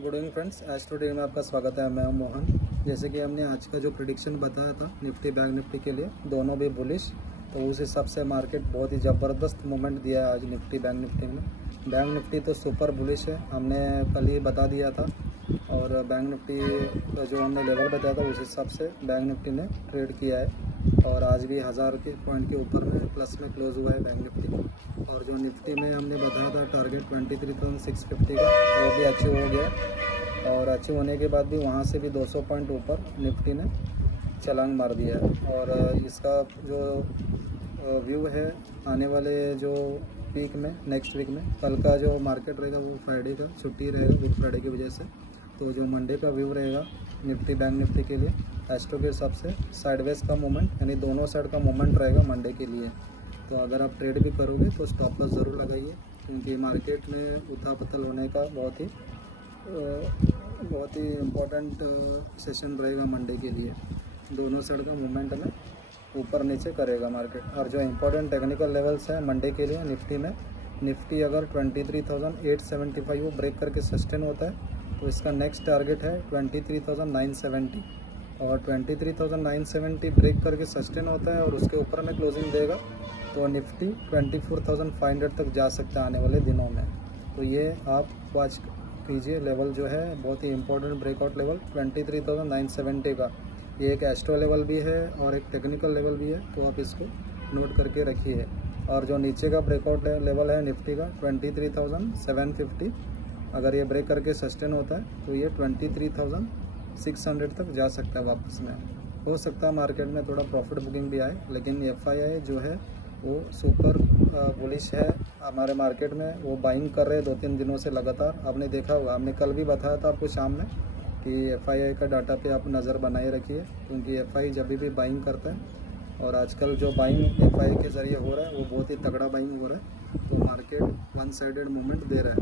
Good evening friends, आज today में आपका स्वागत है। मैं हूं मोहन। जैसे कि हमने आज का जो प्रिडिक्शन बताया था निफ्टी बैंक निफ्टी के लिए, दोनों भी बुलिश, तो उस हिसाब से मार्केट बहुत ही ज़बरदस्त मूवमेंट दिया है आज निफ्टी बैंक निफ्टी में। बैंक निफ्टी तो सुपर बुलिश है, हमने कल ही बता दिया था। और बैंक निफ्टी का जो हमने लेवल बताया था उस हिसाब से बैंक निफ्टी ने ट्रेड किया है और आज भी 1000 के पॉइंट के ऊपर में प्लस में क्लोज हुआ है बैंक निफ्टी। और जो निफ्टी में हमने बताया था टारगेट 23,650 का, वो भी अचीव हो गया। और अचीव होने के बाद भी वहाँ से भी 200 पॉइंट ऊपर निफ्टी ने छलांग मार दिया है। और इसका जो व्यू है आने वाले जो वीक में, नेक्स्ट वीक में, कल का जो मार्केट रहेगा वो फ्राइडे का छुट्टी रहेगा गुड फ्राइडे की वजह से, तो जो मंडे का व्यू रहेगा निफ्टी बैंक निफ्टी के लिए एस्ट्रो के हिसाब से साइडवेज का मूवमेंट, यानी दोनों साइड का मूवमेंट रहेगा मंडे के लिए। तो अगर आप ट्रेड भी करोगे तो स्टॉप लॉस ज़रूर लगाइए, क्योंकि मार्केट में उथल पुथल होने का बहुत ही इम्पोर्टेंट सेशन रहेगा मंडे के लिए। दोनों साइड का मूवमेंट में ऊपर नीचे करेगा मार्केट। और जो इम्पोर्टेंट टेक्निकल लेवल्स हैं मंडे के लिए निफ्टी में, निफ्टी अगर 23,875 वो ब्रेक करके सस्टेन होता है तो इसका नेक्स्ट टारगेट है 23,970। और 23,970 ब्रेक करके सस्टेन होता है और उसके ऊपर में क्लोजिंग देगा तो निफ्टी 24,500 तक जा सकता है आने वाले दिनों में। तो ये आप वॉच कीजिए, लेवल जो है बहुत ही इंपॉर्टेंट ब्रेकआउट लेवल 23,970 का। ये एक एस्ट्रो लेवल भी है और एक टेक्निकल लेवल भी है, तो आप इसको नोट करके रखिए। और जो नीचे का ब्रेकआउट लेवल है निफ्टी का 23,750, अगर ये ब्रेक करके सस्टेन होता है तो ये 23,600 तक जा सकता है वापस में। हो सकता है मार्केट में थोड़ा प्रॉफिट बुकिंग भी आए, लेकिन FII जो है वो सुपर बुलिश है हमारे मार्केट में। वो बाइंग कर रहे हैं 2-3 दिनों से लगातार। आपने देखा होगा, हमने कल भी बताया था आपको शाम में कि FII का डाटा पे आप नज़र बनाए रखिए, क्योंकि FII जब भी बाइंग करता है, और आजकल जो बाइंग FII के ज़रिए हो रहा है वो बहुत ही तगड़ा बाइंग हो रहा है, तो मार्केट वन साइडेड मूवमेंट दे रहा है।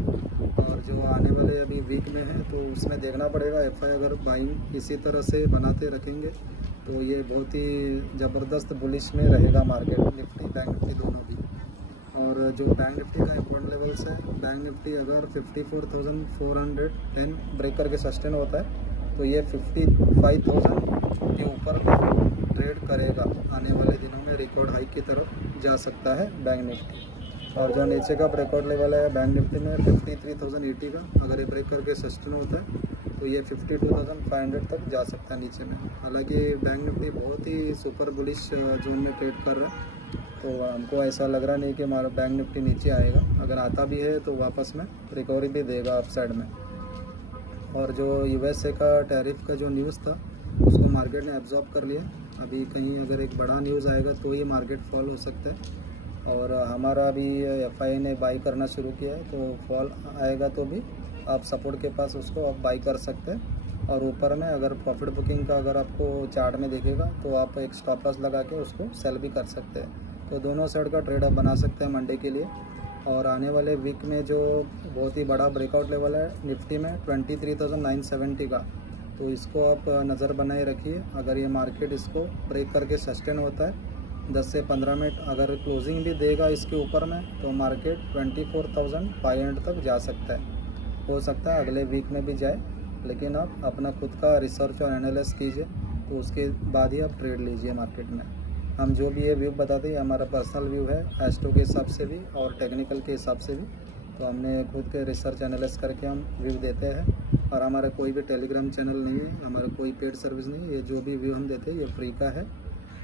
और जो आने वाले अभी वीक में है तो उसमें देखना पड़ेगा FII अगर बाइंग इसी तरह से बनाते रखेंगे तो ये बहुत ही ज़बरदस्त बुलिश में रहेगा मार्केट, निफ्टी बैंक निफ्टी दोनों भी। और जो बैंक निफ्टी का इम्पोर्टेंट लेवल्स है, बैंक निफ्टी अगर 54,410 ब्रेक करके सस्टेन होता है तो ये 55,000 के ऊपर ट्रेड करेगा आने वाले दिनों में, रिकॉर्ड हाई की तरफ जा सकता है बैंक निफ्टी। और जो नीचे का ब्रेकआउट लेवल है बैंक निफ्टी में 53,080 का, अगर ये ब्रेक करके सस्टेन होता है तो ये 52,500 तक जा सकता है नीचे में। हालांकि बैंक निफ्टी बहुत ही सुपर बुलिश जोन में ट्रेड कर रहा है, तो हमको ऐसा लग रहा नहीं कि हमारा बैंक निफ्टी नीचे आएगा। अगर आता भी है तो वापस में रिकवरी भी देगा अप साइड में। और जो USA का टैरिफ का जो न्यूज़ था उसको मार्केट ने एब्जॉर्ब कर लिया। अभी कहीं अगर एक बड़ा न्यूज़ आएगा तो ही मार्केट फॉल हो सकता है। और हमारा भी FII ने बाई करना शुरू किया है, तो फॉल आएगा तो भी आप सपोर्ट के पास उसको आप बाई कर सकते हैं। और ऊपर में अगर प्रॉफिट बुकिंग का अगर आपको चार्ट में दिखेगा तो आप एक स्टॉप लॉस लगा के उसको सेल भी कर सकते हैं। तो दोनों साइड का ट्रेड आप बना सकते हैं मंडे के लिए। और आने वाले वीक में जो बहुत ही बड़ा ब्रेकआउट लेवल है निफ्टी में 23,970 का, तो इसको आप नज़र बनाए रखिए। अगर ये मार्केट इसको ब्रेक करके सस्टेन होता है 10 से 15 मिनट अगर क्लोजिंग भी देगा इसके ऊपर में, तो मार्केट 24,500 तक जा सकता है। हो सकता है अगले वीक में भी जाए, लेकिन आप अपना खुद का रिसर्च और एनालिसिस कीजिए, तो उसके बाद ही आप ट्रेड लीजिए मार्केट में। हम जो भी ये व्यू बताते हैं हमारा पर्सनल व्यू है, एस्ट्रो के हिसाब से भी और टेक्निकल के हिसाब से भी, तो हमने खुद के रिसर्च एनालिसिस करके हम व्यू देते हैं। और हमारा कोई भी टेलीग्राम चैनल नहीं है, हमारा कोई पेड सर्विस नहीं है, ये जो भी व्यू हम देते हैं ये फ्री का है।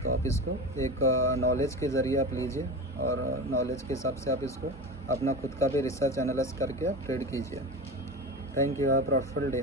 तो आप इसको एक नॉलेज के ज़रिए आप लीजिए और नॉलेज के हिसाब से आप इसको अपना खुद का भी रिसर्च एनालिसिस करके आप ट्रेड कीजिए। Thank you, have a profitable day.